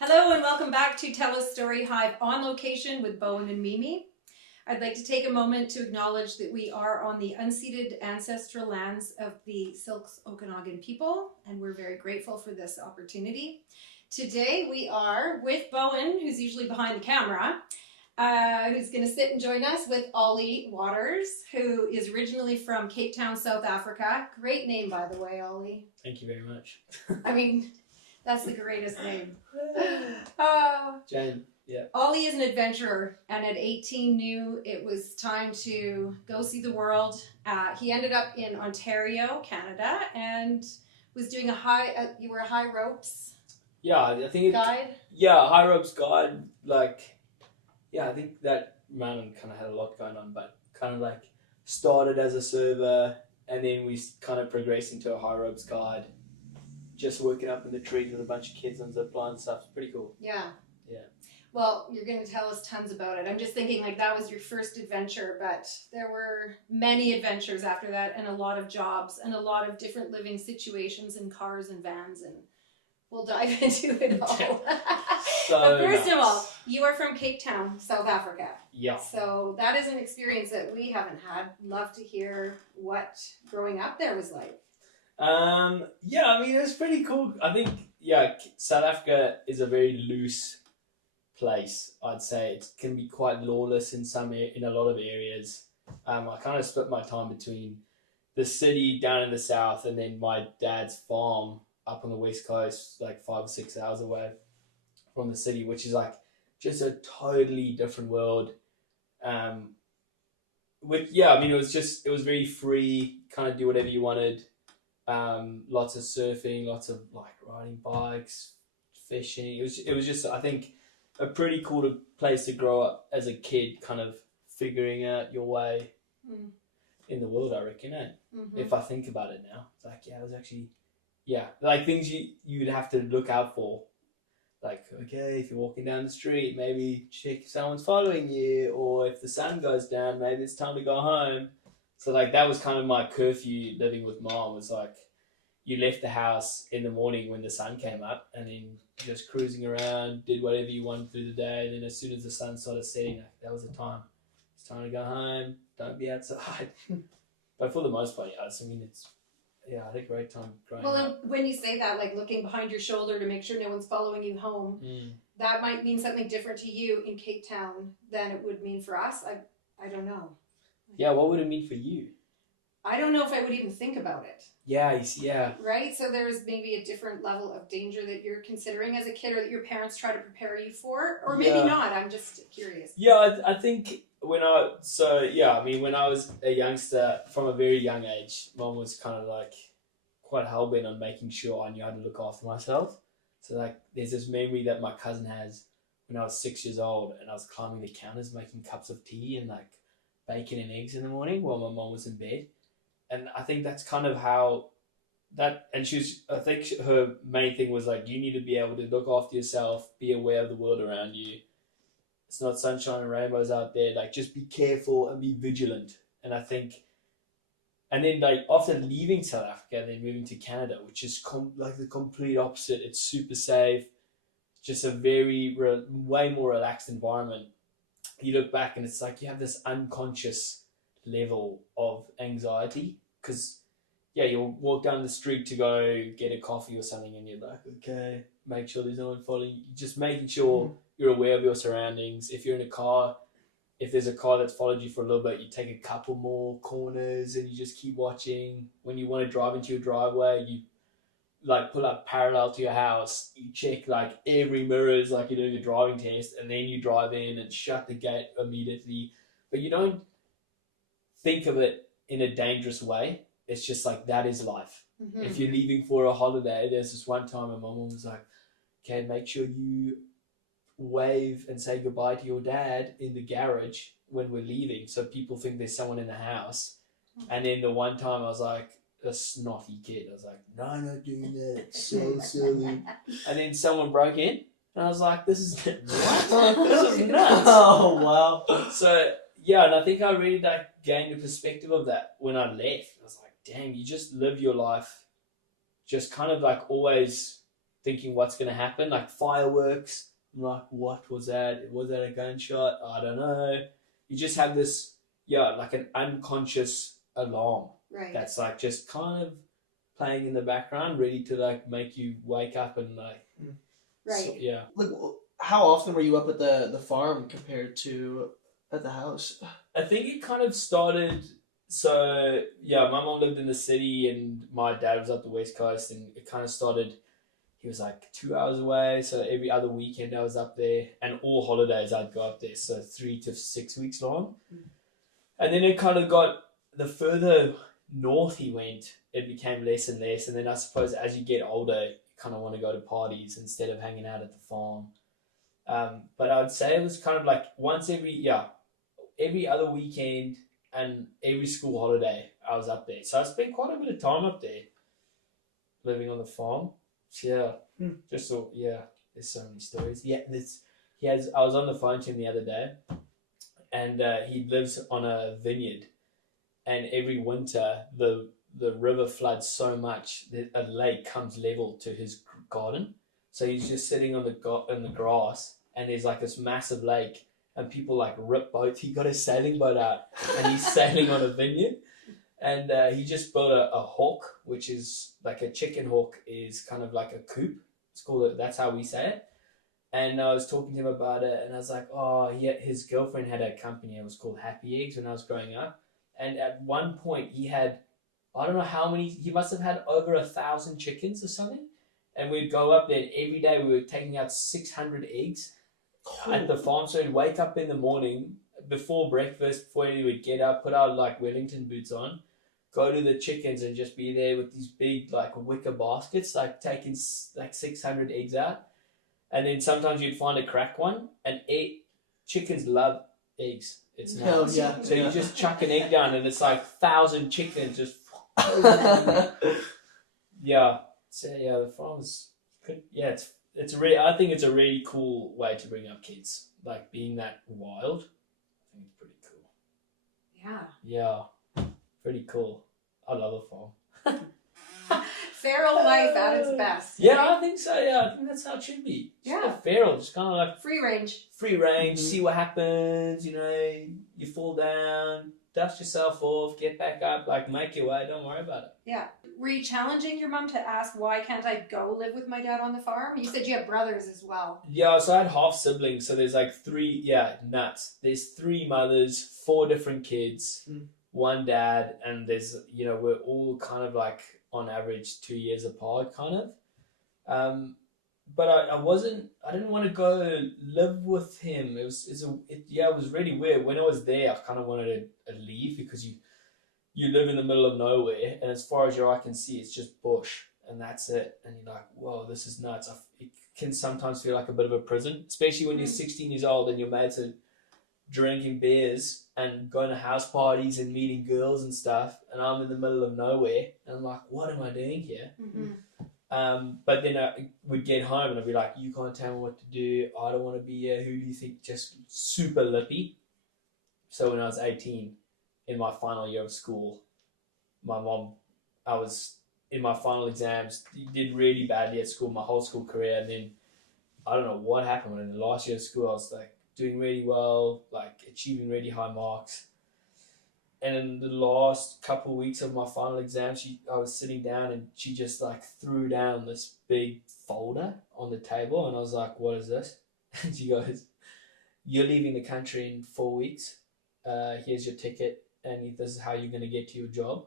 Hello and welcome back to Tell Us STORYHIVE On Location with Bowen and Mimi. I'd like to take a moment to acknowledge that we are on the unceded ancestral lands of the Silks Okanagan people, and we're very grateful for this opportunity. Today we are with Bowen, who's usually behind the camera, who's going to sit and join us with Ollie Waters, who is originally from Cape Town, South Africa. Great name, by the way, Ollie. Thank you very much. I mean, that's the greatest name. Jane, yeah. Ollie is an adventurer, and at 18 knew it was time to go see the world. He ended up in Ontario, Canada, and was doing you were a high ropes Yeah, I think guide? Yeah, high ropes guide, I think that man kind of had a lot going on, but kind of like started as a server, and then we kind of progressed into a high ropes guide, just working up in the trees with a bunch of kids on zip line and stuff. It's pretty cool. Yeah. Yeah. Well, you're going to tell us tons about it. I'm just thinking like that was your first adventure, but there were many adventures after that, and a lot of jobs and a lot of different living situations in cars and vans, and we'll dive into it all. But first of all, you are from Cape Town, South Africa. Yeah. So that is an experience that we haven't had. Love to hear what growing up there was like. Yeah, I mean, it's pretty cool. I think, South Africa is a very loose place, I'd say. It can be quite lawless in a lot of areas. I kind of split my time between the city down in the south and then my dad's farm up on the west coast, like 5 or 6 hours away from the city, which is like just a totally different world. It was very free, kind of do whatever you wanted. Lots of surfing, lots of like riding bikes, fishing. It was just, I think, a pretty cool place to grow up as a kid, kind of figuring out your way in the world, I reckon. Mm-hmm. If I think about it now, it's like, it was actually, like things you'd have to look out for. Like, okay, if you're walking down the street, maybe check if someone's following you, or if the sun goes down, maybe it's time to go home. So like that was kind of my curfew living with mom, was like you left the house in the morning when the sun came up, and then just cruising around, did whatever you wanted through the day, and then as soon as the sun started setting, that was the time. It's time to go home, don't be outside. But for the most part, I had a great time growing up. Well, when you say that, like looking behind your shoulder to make sure no one's following you home, that might mean something different to you in Cape Town than it would mean for us. I don't know. Yeah, what would it mean for you? I don't know if I would even think about it. Yeah, you see, yeah. Right? So there's maybe a different level of danger that you're considering as a kid, or that your parents try to prepare you for, or maybe not. I'm just curious. Yeah, I think when I was a youngster, from a very young age, mom was kind of like quite hell-bent on making sure I knew how to look after myself. So like there's this memory that my cousin has when I was 6 years old, and I was climbing the counters making cups of tea and like bacon and eggs in the morning while my mom was in bed. And I think that's kind of how that, and I think her main thing was like, you need to be able to look after yourself, be aware of the world around you. It's not sunshine and rainbows out there. Like, just be careful and be vigilant. And I think, and then like after leaving South Africa and then moving to Canada, which is like the complete opposite. It's super safe, just a very way more relaxed environment. You look back and it's like you have this unconscious level of anxiety, because you'll walk down the street to go get a coffee or something, and you're like, okay, make sure there's no one following you. Just making sure you're aware of your surroundings. If you're in a car, if there's a car that's followed you for a little bit, you take a couple more corners and you just keep watching. When you want to drive into your driveway, you like pull up parallel to your house, you check like every mirrors like you're doing a driving test, and then you drive in and shut the gate immediately. But you don't think of it in a dangerous way. It's just like, that is life. Mm-hmm. If you're leaving for a holiday, there's this one time my mom was like, okay, make sure you wave and say goodbye to your dad in the garage when we're leaving, so people think there's someone in the house. Mm-hmm. And then the one time I was like a snotty kid, I was like, no, I'm not doing that, it's so silly. And then someone broke in, and I was like, this is what? This is nuts. Oh, wow. So yeah, and I think I really gained a perspective of that when I left. I was like, damn, you just live your life just kind of like always thinking what's going to happen, like fireworks. I'm like, what was that? Was that a gunshot? I don't know. You just have this, like an unconscious alarm that's like just kind of playing in the background, ready to like make you wake up and like, so, yeah. Like, how often were you up at the farm compared to at the house? I think it kind of started. So yeah, my mom lived in the city and my dad was up the west coast, and it kind of started. He was like 2 hours away, so every other weekend I was up there, and all holidays I'd go up there, so 3 to 6 weeks long. And then it kind of got, the further north he went, it became less and less. And then I suppose as you get older, you kind of want to go to parties instead of hanging out at the farm. But I would say it was kind of like once every other weekend and every school holiday I was up there. So I spent quite a bit of time up there living on the farm. Yeah, just so, there's so many stories. Yeah, I was on the phone to him the other day, and he lives on a vineyard, and every winter the river floods so much that a lake comes level to his garden. So he's just sitting on in the grass, and there's like this massive lake, and people like rip boats. He got a sailing boat out, and he's sailing on a vineyard. And he just built a hawk, which is like a chicken hawk, is kind of like a coop. It's called that's how we say it. And I was talking to him about it, and I was like, his girlfriend had a company. It was called Happy Eggs when I was growing up. And at one point he had, I don't know how many, he must have had over 1,000 chickens or something. And we'd go up there, and every day we were taking out 600 eggs at the farm. So we'd wake up in the morning before breakfast, before we would get up, put our like Wellington boots on, go to the chickens and just be there with these big like wicker baskets, like taking like 600 eggs out. And then sometimes you'd find a cracked one, and chickens love eggs. It's nuts. Yeah. So you just chuck an egg down, and it's like 1,000 chickens just. Yeah. So yeah, the farm's good. Yeah, it's really. I think it's a really cool way to bring up kids, like being that wild. I think it's pretty cool. Yeah. Yeah, pretty cool. I love a farm. Feral life at its best. Yeah, I think so. Yeah, I think that's how it should be. Just feral, just kind of like free range. Free range. See what happens. You know, you fall down, dust yourself off, get back up, like make your way. Don't worry about it. Yeah. Were you challenging your mum to ask, why can't I go live with my dad on the farm? You said you have brothers as well. Yeah, so I had half siblings. So there's like three. Yeah, nuts. There's 3 mothers, 4 different kids, 1 dad, and there's we're all kind of like on average 2 years apart, kind of. But I didn't want to go live with him. It was really weird. When I was there, I kind of wanted to leave, because you live in the middle of nowhere, and as far as your eye can see, it's just bush, and that's it. And you're like, whoa, this is nuts. It can sometimes feel like a bit of a prison, especially when you're 16 years old and your mates are drinking beers and going to house parties and meeting girls and stuff, and I'm in the middle of nowhere, and I'm like, what am I doing here? But then I would get home and I'd be like, you can't tell me what to do, I don't want to be here, who do you think? Just super lippy. So when I was 18, in my final year of school, I was in my final exams, did really badly at school my whole school career, and then I don't know what happened, but in the last year of school I was like doing really well, like achieving really high marks. And in the last couple of weeks of my final exam, I was sitting down, and she just like threw down this big folder on the table, and I was like, what is this? And she goes, you're leaving the country in 4 weeks. Here's your ticket, and this is how you're going to get to your job.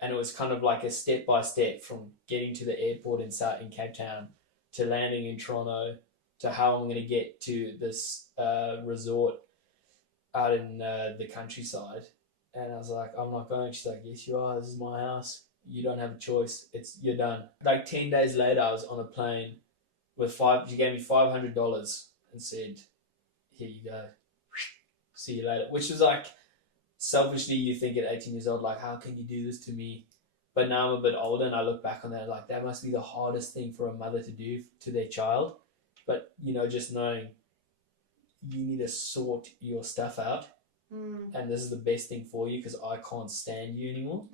And it was kind of like a step-by-step from getting to the airport in Cape Town to landing in Toronto to how I'm going to get to this resort out in the countryside. And I was like, I'm not going. She's like, yes, you are. This is my house. You don't have a choice. You're done. Like 10 days later, I was on a plane with she gave me $500 and said, here you go. See you later. Which was like, selfishly, you think at 18 years old, like, how can you do this to me? But now I'm a bit older, and I look back on that like, that must be the hardest thing for a mother to do to their child. But, just knowing you need to sort your stuff out. And this is the best thing for you, because I can't stand you anymore.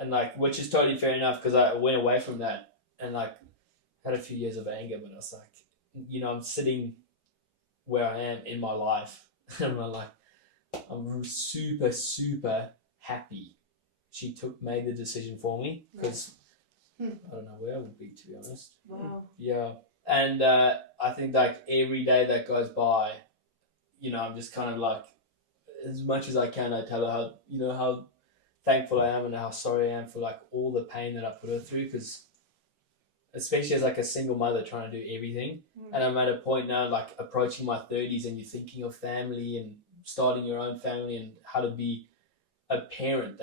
And like, which is totally fair enough, because I went away from that and like had a few years of anger, but I was like, you know, I'm sitting where I am in my life, and I'm super, super happy she made the decision for me, because I don't know where I would be, to be honest. Wow. Yeah. And I think like every day that goes by, you know, I'm just kind of like, as much as I can, I tell her how, you know, how thankful I am and how sorry I am for like all the pain that I put her through, because especially as like a single mother trying to do everything, and I'm at a point now like approaching my 30s, and you're thinking of family and starting your own family and how to be a parent,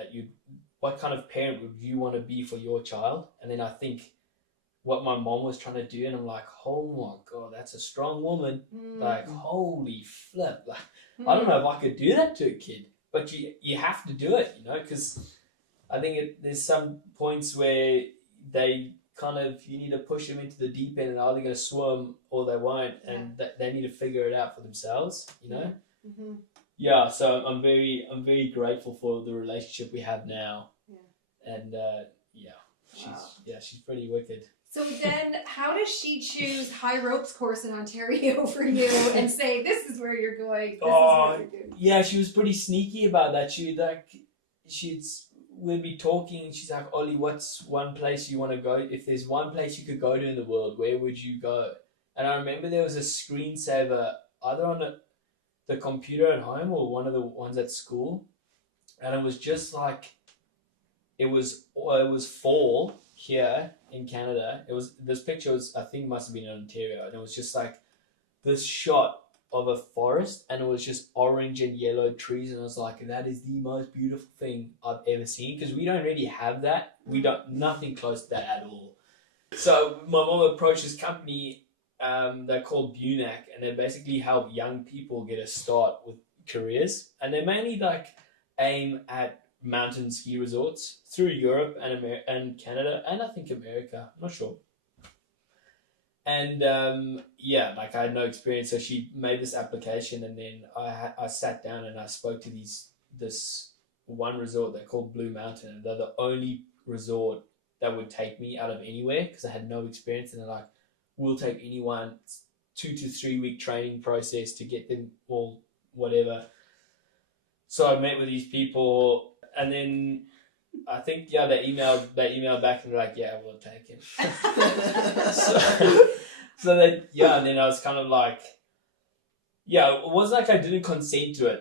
what kind of parent would you want to be for your child? And then I think what my mom was trying to do, and I'm like, oh my God, that's a strong woman. Like, holy flip. Like, I don't know if I could do that to a kid, but you have to do it, you know, because I think there's some points where you need to push them into the deep end, and either going to swim or they won't, and they need to figure it out for themselves, you know. Yeah, so I'm very grateful for the relationship we have now, and she's pretty wicked. So then, how does she choose high ropes course in Ontario for you and say, this is where you're going, this is what you're doing? Yeah, she was pretty sneaky about that. We'd be talking, and she's like, Ollie, what's one place you want to go? If there's one place you could go to in the world, where would you go? And I remember there was a screensaver either on the computer at home or one of the ones at school, and it was just like, it was fall here in Canada. This picture I think must have been in Ontario, and it was just like this shot of a forest, and it was just orange and yellow trees, and I was like, that is the most beautiful thing I've ever seen, because we don't really have that. Nothing close to that at all. So my mom approached this company, they're called Bunac, and they basically help young people get a start with careers, and they mainly like aim at mountain ski resorts through Europe and Canada, and I think America, I'm not sure. And like I had no experience, so she made this application, and then I sat down and I spoke to this one resort they're called Blue Mountain, and they're the only resort that would take me out of anywhere, because I had no experience, and they're like, we'll take anyone, 2 to 3 week training process to get them all whatever. So I met with these people, and then I think they emailed back, and they're like, yeah, we'll take him. so then and then I was kind of like, it wasn't like I didn't consent to it.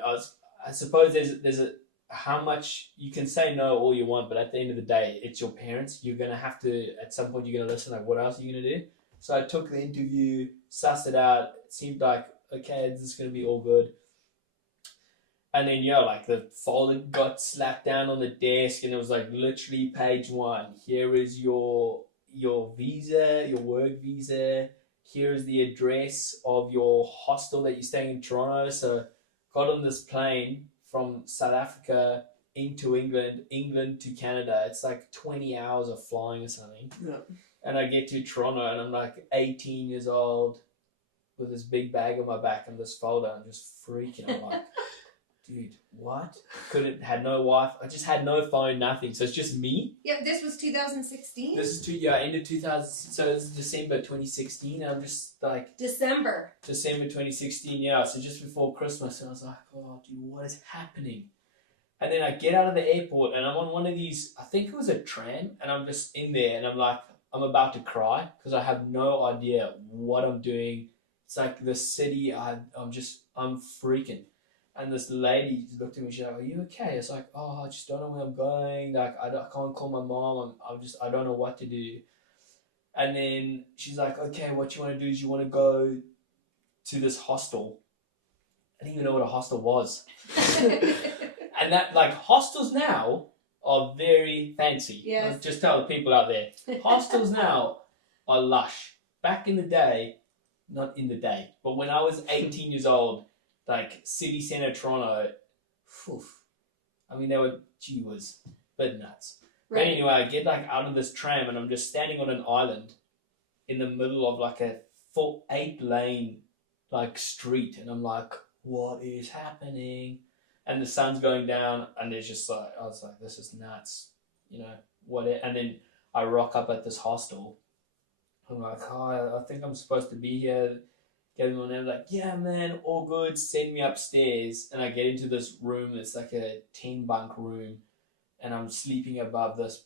I suppose there's how much you can say no all you want, but at the end of the day, it's your parents. You're gonna have to, at some point, you're gonna listen. Like, what else are you gonna do? So I took the interview, sussed it out. It seemed like, okay, this is gonna be all good. And then like the folder got slapped down on the desk, and it was like literally page 1. Here is your visa, your work visa. Here is the address of your hostel that you're staying in Toronto. So got on this plane from South Africa into England to Canada. It's like 20 hours of flying or something. Yeah. And I get to Toronto, and I'm like 18 years old with this big bag on my back and this folder. I'm just freaking. I'm like, dude, what? Had no wife. I just had no phone, nothing. So it's just me. Yeah, this was 2016? This is end of 2000. So it's December 2016. And I'm just like... December 2016, yeah. So just before Christmas. And I was like, oh, dude, what is happening? And then I get out of the airport, and I'm on one of these, I think it was a tram. And I'm just in there, and I'm like, I'm about to cry, because I have no idea what I'm doing. It's like the city, I'm freaking. And this lady looked at me, she's like, are you okay? It's like, oh, I just don't know where I'm going. Like, I can't call my mom. I don't know what to do. And then she's like, okay, what you want to do is you want to go to this hostel. I didn't even know what a hostel was. And that, like, hostels now are very fancy. Yes. I'll just tell the people out there. Hostels now are lush. Back in the day, not in the day, but when I was 18 years old, like city centre Toronto, I mean, they were, gee whiz, bit nuts. Right. But anyway, I get like out of this tram, and I'm just standing on an island in the middle of like a 8-lane like street, and I'm like, what is happening? And the sun's going down, and there's just like, I was like, this is nuts, you know, what? And then I rock up at this hostel. I'm like, oh, I think I'm supposed to be here. Get them on there, like, yeah, man, all good. Send me upstairs, and I get into this room. It's like a 10-bunk room, and I'm sleeping above this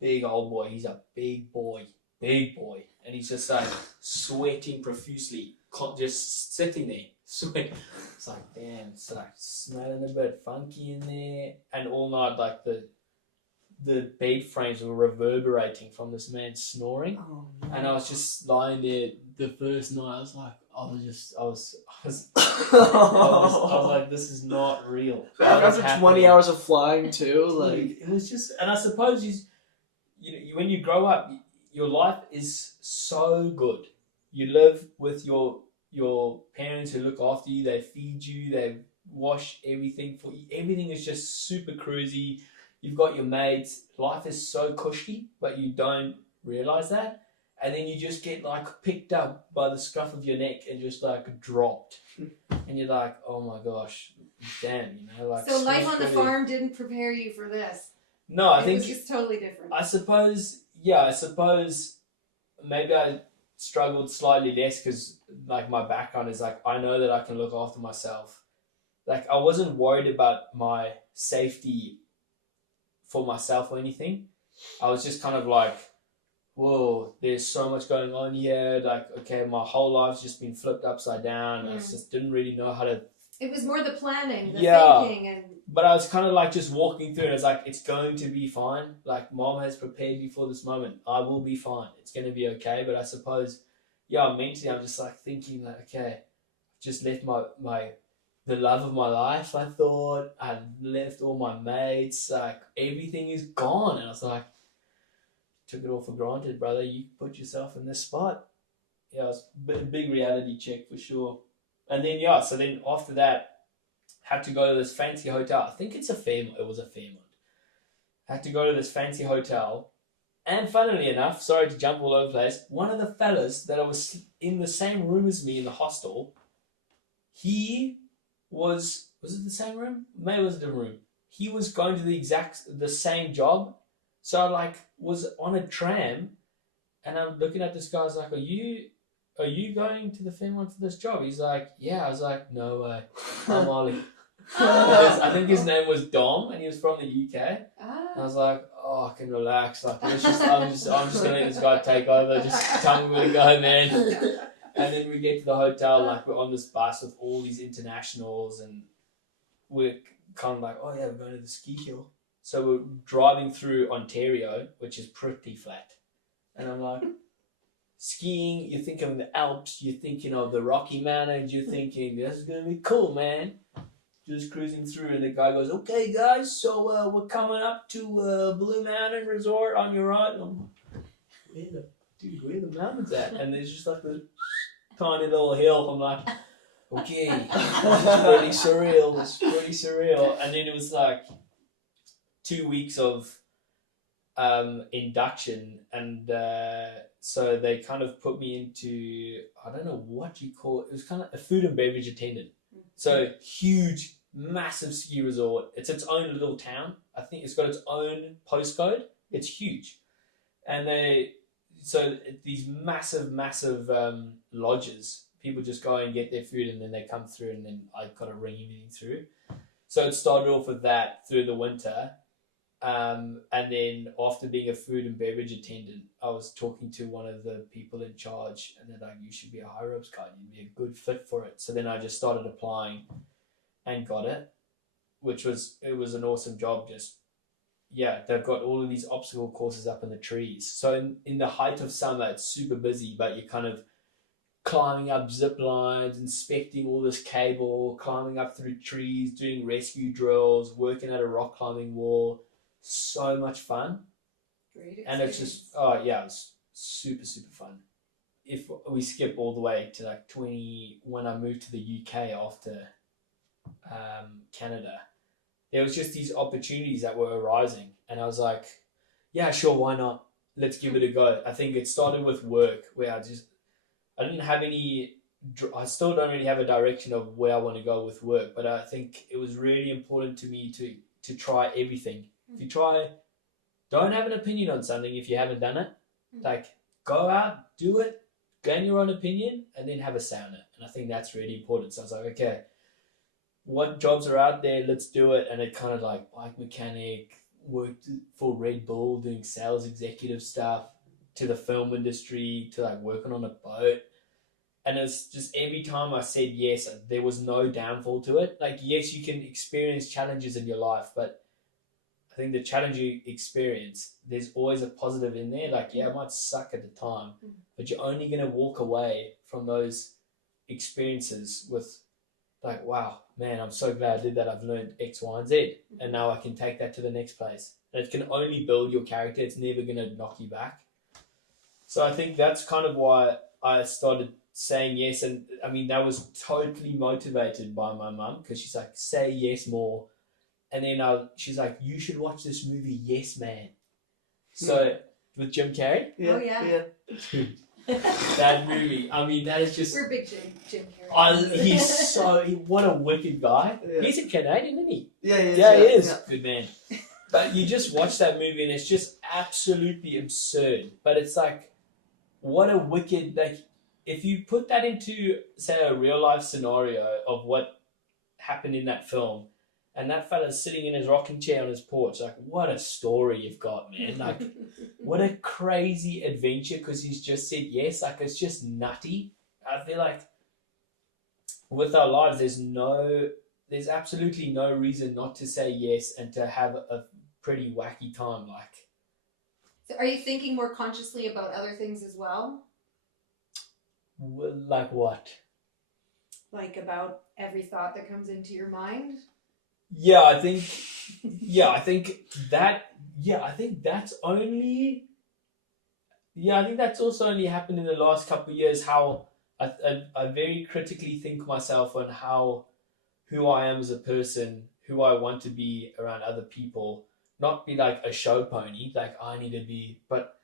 big old boy. He's a big boy, and he's just like sweating profusely, just sitting there, sweating. It's like, damn, it's like smelling a bit funky in there, and all night like the bed frames were reverberating from this man snoring. Oh, no. And I was just lying there the first night. I was like, I was like, this is not real. After 20 hours of flying too, like it was just, and I suppose when you grow up, your life is so good. You live with your parents who look after you. They feed you. They wash everything for you. Everything is just super cruisy. You've got your mates. Life is so cushy, but you don't realize that. And then you just get like picked up by the scruff of your neck and just like dropped. And you're like, oh my gosh, damn, like. So life on the farm didn't prepare you for this. No, I think it was just totally different. I suppose maybe I struggled slightly less because like my background is like, I know that I can look after myself. Like I wasn't worried about my safety for myself or anything. I was just kind of like, whoa, there's so much going on here. Like, okay, my whole life's just been flipped upside down. I just didn't really know how to. It was more the planning, the thinking, and. But I was kind of like just walking through, and it's like, it's going to be fine. Like, Mom has prepared me for this moment. I will be fine. It's going to be okay. But I suppose, mentally, I'm just like thinking like, okay, I've just left the love of my life. I thought I left all my mates. Like everything is gone, and I was like, took it all for granted, brother. You put yourself in this spot. Yeah, it was a big reality check for sure. And then so then after that, had to go to this fancy hotel. I think it was a Fairmont. Had to go to this fancy hotel. And funnily enough, sorry to jump all over the place, one of the fellas that I was in the same room as me in the hostel, he was it the same room? Maybe it was a different room. He was going to the same job. So I like was on a tram and I'm looking at this guy, I was like, are you going to the Fairmont for this job? He's like, yeah. I was like, no way. I'm Ollie. I think his name was Dom, and he was from the UK. I was like, oh, I can relax. Like, I'm just gonna let this guy take over. Just tell me where to go, man. And then we get to the hotel, like we're on this bus with all these internationals, and we're kind of like, oh yeah, we're going to the ski hill. So we're driving through Ontario, which is pretty flat, and I'm like. Skiing, you're thinking of the Alps, you're thinking of the Rocky Mountains, you're thinking, this is going to be cool, man. Just cruising through, and the guy goes, okay, guys, so we're coming up to Blue Mountain Resort on your right. And I'm like, where the mountains at? And there's just like this tiny little hill. I'm like, okay, this is pretty surreal. And then it was like 2 weeks of induction, and so they kind of put me into, I don't know what you call it, it was kind of a food and beverage attendant. So huge, massive ski resort. It's its own little town. I think it's got its own postcode. It's huge. And these massive lodges, people just go and get their food and then they come through, and then I got to ring everything through. So it started off with that through the winter. And then after being a food and beverage attendant, I was talking to one of the people in charge, and they're like, you should be a high ropes guide. You'd be a good fit for it. So then I just started applying and got it, it was an awesome job. They've got all of these obstacle courses up in the trees. So in the height of summer, it's super busy, but you're kind of climbing up zip lines, inspecting all this cable, climbing up through trees, doing rescue drills, working at a rock climbing wall. So much fun. Great experience. And it's just, it's super, super fun. If we skip all the way to like when I moved to the UK after Canada, there was just these opportunities that were arising, and I was like, yeah, sure, why not? Let's give it a go. I think it started with work, where I didn't have I still don't really have a direction of where I want to go with work, but I think it was really important to me to try everything. If you don't have an opinion on something if you haven't done it. Like, go out, do it, gain your own opinion, and then have a say on it. And I think that's really important. So I was like, okay, what jobs are out there? Let's do it. And it kind of like bike mechanic, worked for Red Bull doing sales executive stuff, to the film industry, to like working on a boat. And it's just every time I said yes, there was no downfall to it. Like, yes, you can experience challenges in your life, but I think the challenge you experience, there's always a positive in there. Like, yeah, it might suck at the time, but you're only going to walk away from those experiences with like, wow, man, I'm so glad I did that. I've learned X, Y, and Z, and now I can take that to the next place. And it can only build your character. It's never going to knock you back. So I think that's kind of why I started saying yes. And I mean, that was totally motivated by my mum, because she's like, say yes more. And then she's like, you should watch this movie, Yes Man. So with Jim Carrey. Oh, yeah. Dude, that movie. I mean, that is just. We're big Jim Carrey. What a wicked guy. Yeah. He's a Canadian, isn't he? Yeah, he is. Yeah, he is. Yeah. Good man. But you just watch that movie and it's just absolutely absurd. But it's like, what a wicked, like, if you put that into, say, a real life scenario of what happened in that film, and that fella's sitting in his rocking chair on his porch, like, what a story you've got, man. Like, what a crazy adventure, because he's just said yes. Like, it's just nutty. I feel like with our lives, there's absolutely no reason not to say yes and to have a pretty wacky time. Like, So are you thinking more consciously about other things as well? like what? Like about every thought that comes into your mind? I think that's also only happened in the last couple of years, how I very critically think myself on who I am as a person, who I want to be around other people, not be like a show pony, like I need to be, but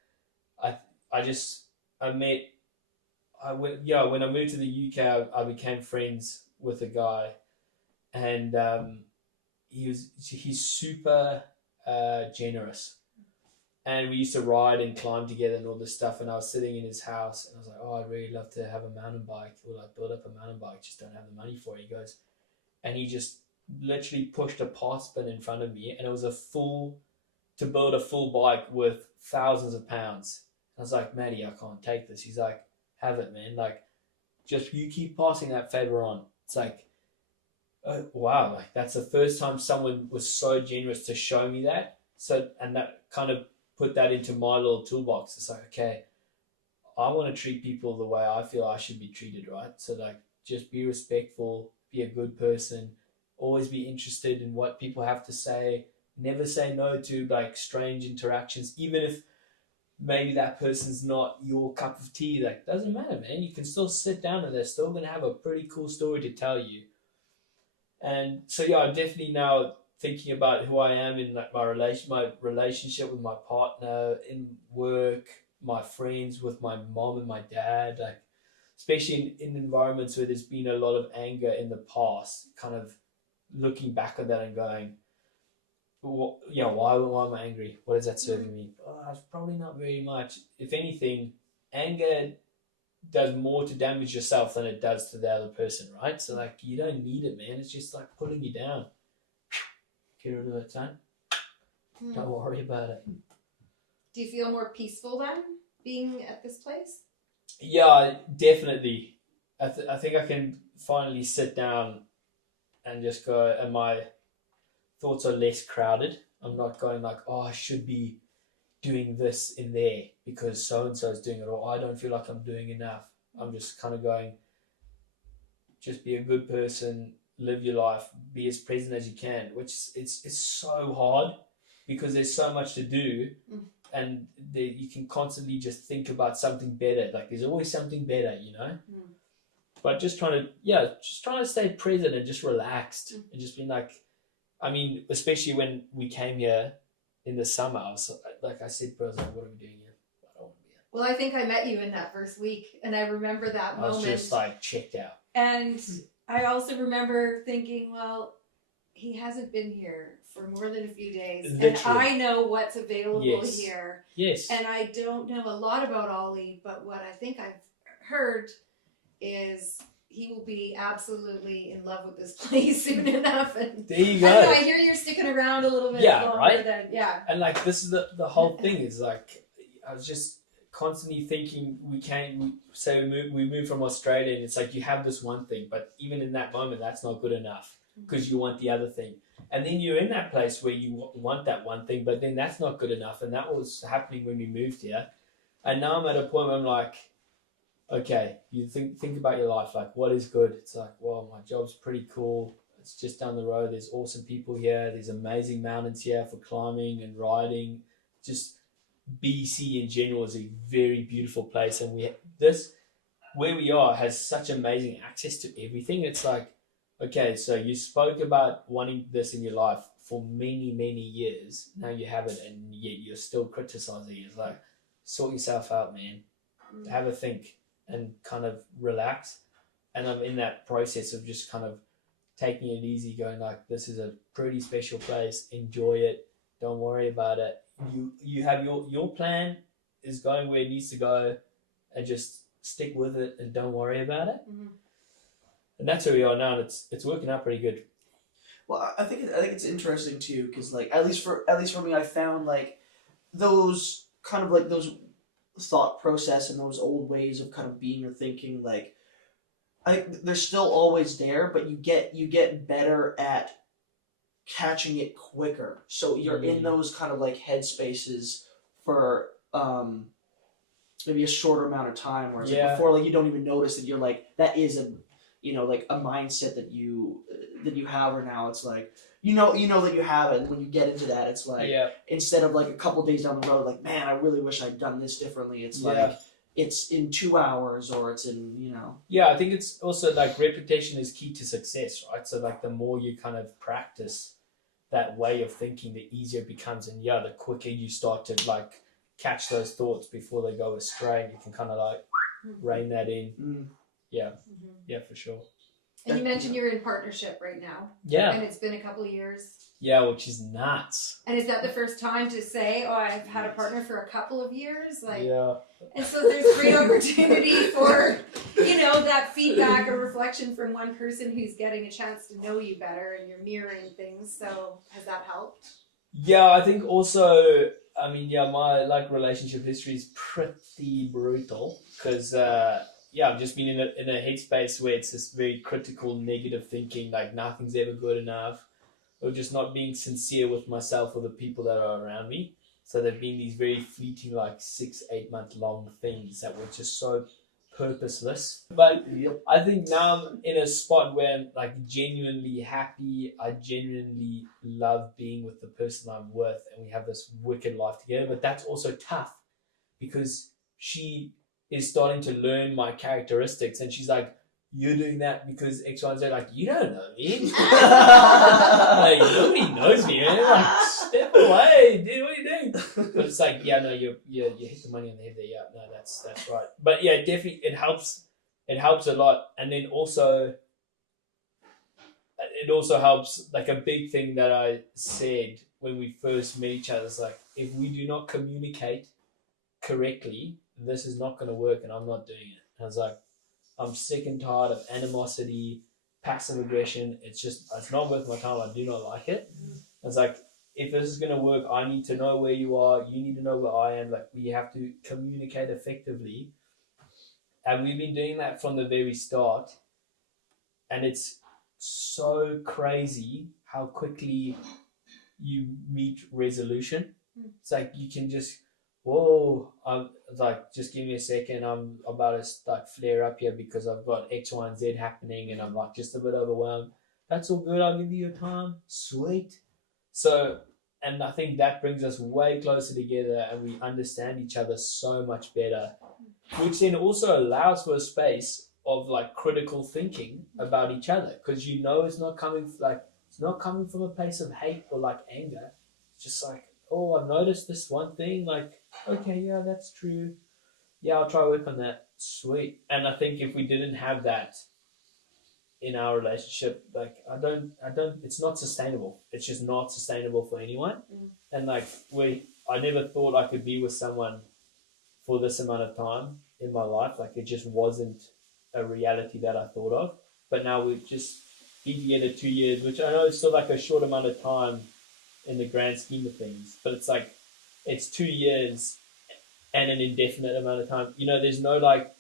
when I moved to the UK, I became friends with a guy, and he's super generous, and we used to ride and climb together and all this stuff. And I was sitting in his house, and I was like, "Oh, I'd really love to have a mountain bike, or like build up a mountain bike. Just don't have the money for it." He goes, and he just literally pushed a parts bin in front of me, and it was to build a full bike with thousands of pounds. I was like, "Matty, I can't take this." He's like, "Have it, man. Like, just you keep passing that favor on." It's like, oh, wow, like that's the first time someone was so generous to show me that. So, and that kind of put that into my little toolbox. It's like, okay, I want to treat people the way I feel I should be treated, right? So like, just be respectful, be a good person, always be interested in what people have to say, never say no to like strange interactions, even if maybe that person's not your cup of tea. Like, doesn't matter, man. You can still sit down and they're still going to have a pretty cool story to tell you. And so, yeah, I'm definitely now thinking about who I am in like my relationship with my partner, in work, my friends, with my mom and my dad, like, especially in environments where there's been a lot of anger in the past, kind of looking back on that and going, well, yeah, why am I angry? What is that serving me? It's probably not very much. If anything, anger does more to damage yourself than it does to the other person, right? So like, you don't need it, man. It's just like pulling you down. Get rid of it, son. Don't worry about it. Do you feel more peaceful then, being at this place? Yeah, definitely. I think I can finally sit down and just go, and my thoughts are less crowded. I'm not going like, oh, I should be doing this in there because so-and-so is doing it, or I don't feel like I'm doing enough. I'm just kind of going, just be a good person, live your life, be as present as you can, which it's so hard because there's so much to do, and you can constantly just think about something better. Like, there's always something better, you know? But just trying to stay present and just relaxed and just being like, I mean, especially when we came here in the summer, I was like, I said, bro, I was like, what are we doing here? I don't want to be here. Well, I think I met you in that first week, and I remember that moment. I was just like checked out. And I also remember thinking, well, he hasn't been here for more than a few days, Literally. and I know what's available Yes. here. Yes. And I don't know a lot about Ollie, but what I think I've heard is he will be absolutely in love with this place soon enough. And There you go. I don't know, I hear you're sticking around a little bit Yeah, longer right? than, yeah. And like this is the whole thing is like I was just constantly thinking we move from Australia and it's like you have this one thing, but even in that moment that's not good enough because you want the other thing. And then you're in that place where you want that one thing, but then that's not good enough. And that was happening when we moved here. And now I'm at a point where I'm like, okay, you think about your life, like what is good? It's like, well, my job's pretty cool. It's just down the road. There's awesome people here. There's amazing mountains here for climbing and riding. Just BC in general is a very beautiful place. And where we are has such amazing access to everything. It's like, okay, so you spoke about wanting this in your life for many, many years. Now you have it and yet you're still criticizing. It's like, sort yourself out, man. Have a think and kind of relax. And I'm in that process of just kind of taking it easy, going like, this is a pretty special place. Enjoy it. Don't worry about it. You have your plan is going where it needs to go, and just stick with it and don't worry about it. Mm-hmm. And that's where we are now. And it's working out pretty good. Well, I think it's interesting too, because like at least for me, I found like those kind of like those thought process and those old ways of kind of being or thinking, like they're still always there, but you get better at catching it quicker. So you're in those kind of like headspaces for maybe a shorter amount of time, where it's like before, like you don't even notice that you're like that is a like a mindset that you have, or now it's like you know that you have it, and when you get into that, it's like instead of like a couple days down the road, like, man, I really wish I'd done this differently. It's like it's in 2 hours, or it's in I think it's also like repetition is key to success, right? So like the more you kind of practice that way of thinking, the easier it becomes, and the quicker you start to like catch those thoughts before they go astray, and you can kind of like rein that in. Yeah, for sure. And you mentioned you're in partnership right now. Yeah. And it's been a couple of years. Yeah, which is nuts. And is that the first time to say, oh, I've had a partner for a couple of years? Like, yeah. And so there's great opportunity for, that feedback or reflection from one person who's getting a chance to know you better, and you're mirroring thing. So has that helped? Yeah, I think also, my like relationship history is pretty brutal because I've just been in a headspace where it's this very critical, negative thinking, like nothing's ever good enough, or just not being sincere with myself or the people that are around me. So there've been these very fleeting, like 6-8 month long things that were just so purposeless. But I think now I'm in a spot where I'm like genuinely happy. I genuinely love being with the person I'm with, and we have this wicked life together. But that's also tough because she is starting to learn my characteristics, and she's like, you're doing that because X, Y, and Z. Like, you don't know me. Like, nobody knows me, man. Like, step away, dude. What are you doing? But it's like, you hit the money on the head there. Yeah, no, that's right. But yeah, definitely, it helps. It helps a lot, and then also, it also helps. Like a big thing that I said when we first met each other is like, if we do not communicate correctly, this is not going to work, and I'm not doing it. And I was like, I'm sick and tired of animosity, passive aggression. It's not worth my time. I do not like it. I was like, if this is going to work, I need to know where you are. You need to know where I am. Like, we have to communicate effectively. And we've been doing that from the very start. And it's so crazy how quickly you meet resolution. It's like you can just, I'm like, just give me a second. I'm about to like flare up here because I've got X, Y, and Z happening, and I'm like just a bit overwhelmed. That's all good. I'll give you your time. Sweet. So, and I think that brings us way closer together, and we understand each other so much better, which then also allows for a space of like critical thinking about each other, because it's not coming from a place of hate or like anger. It's just like, oh, I've noticed this one thing, like, okay, yeah, that's true. Yeah, I'll try to work on that. Sweet. And I think if we didn't have that, in our relationship, like I don't it's not sustainable. It's just not sustainable for anyone. And like I never thought I could be with someone for this amount of time in my life. Like it just wasn't a reality that I thought of. But now we've just been together 2 years, which I know is still like a short amount of time in the grand scheme of things, but it's like it's 2 years and an indefinite amount of time. You know, there's no like,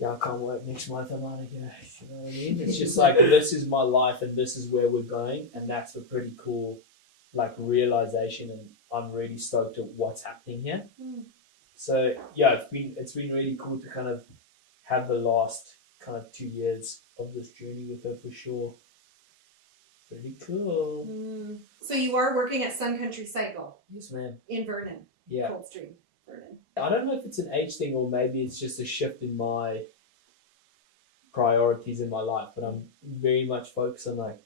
yeah, I can't wait next month, I'm out of here. You know what I mean? It's just like, this is my life and this is where we're going, and that's a pretty cool like realization, and I'm really stoked at what's happening here. So yeah, it's been really cool to kind of have the last kind of 2 years of this journey with her, for sure. Pretty cool. So you are working at Sun Country Cycle? Yes, ma'am. In Vernon? Yeah. Coldstream, Vernon. I don't know if it's an age thing or maybe it's just a shift in my priorities in my life, but I'm very much focused on like,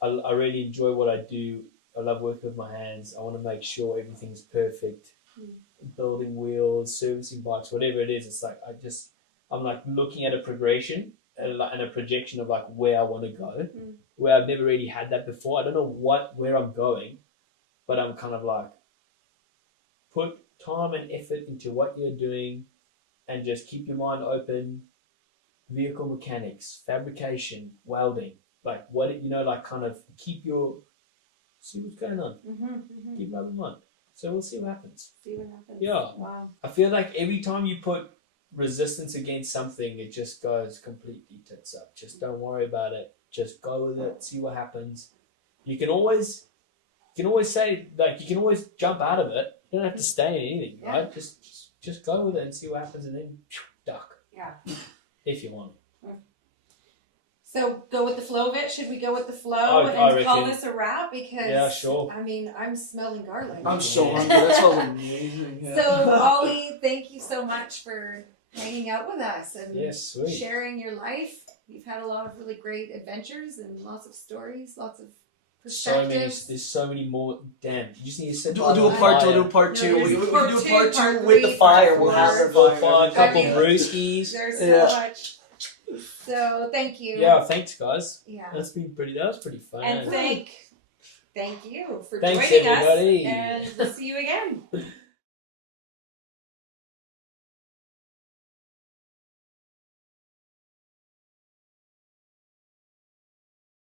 I really enjoy what I do. I love working with my hands. I want to make sure everything's perfect. Building wheels, servicing bikes, whatever it is. It's like, I'm like looking at a progression and a projection of like where I want to go, where I've never really had that before. I don't know where I'm going, but I'm kind of like, put time and effort into what you're doing and just keep your mind open. Vehicle mechanics, fabrication, welding, like what, you know, like kind of see what's going on. Keep an open mind. So we'll see what happens. Yeah. Wow. I feel like every time you put resistance against something, it just goes completely tits up. Just don't worry about it. Just go with it. See what happens. You can always say, like, you can always jump out of it. You don't have to stay in anything, right? Just go with it and see what happens, and then duck. Yeah. If you want. So go with the flow of it. Should we go with the flow I and call reckon. this a wrap? Because Yeah, sure. I mean, I'm smelling garlic. I'm so hungry. That sounds amazing. Yeah. So Ollie, thank you so much for hanging out with us and Yes, sweet. sharing your life. You've had a lot of really great adventures and lots of stories, lots of perspectives. There's so many more. Damn, you just need to sit We'll do a part 2. We'll do a part 2. No, We there's can part do a two, part 2 part with the three, fire. part We'll have four. the a couple I mean, brewskis. There's Yeah. so much. So thank you. Yeah, thanks guys. Yeah. That was pretty fun. And thank you for Thanks, joining everybody. us. And we'll see you again.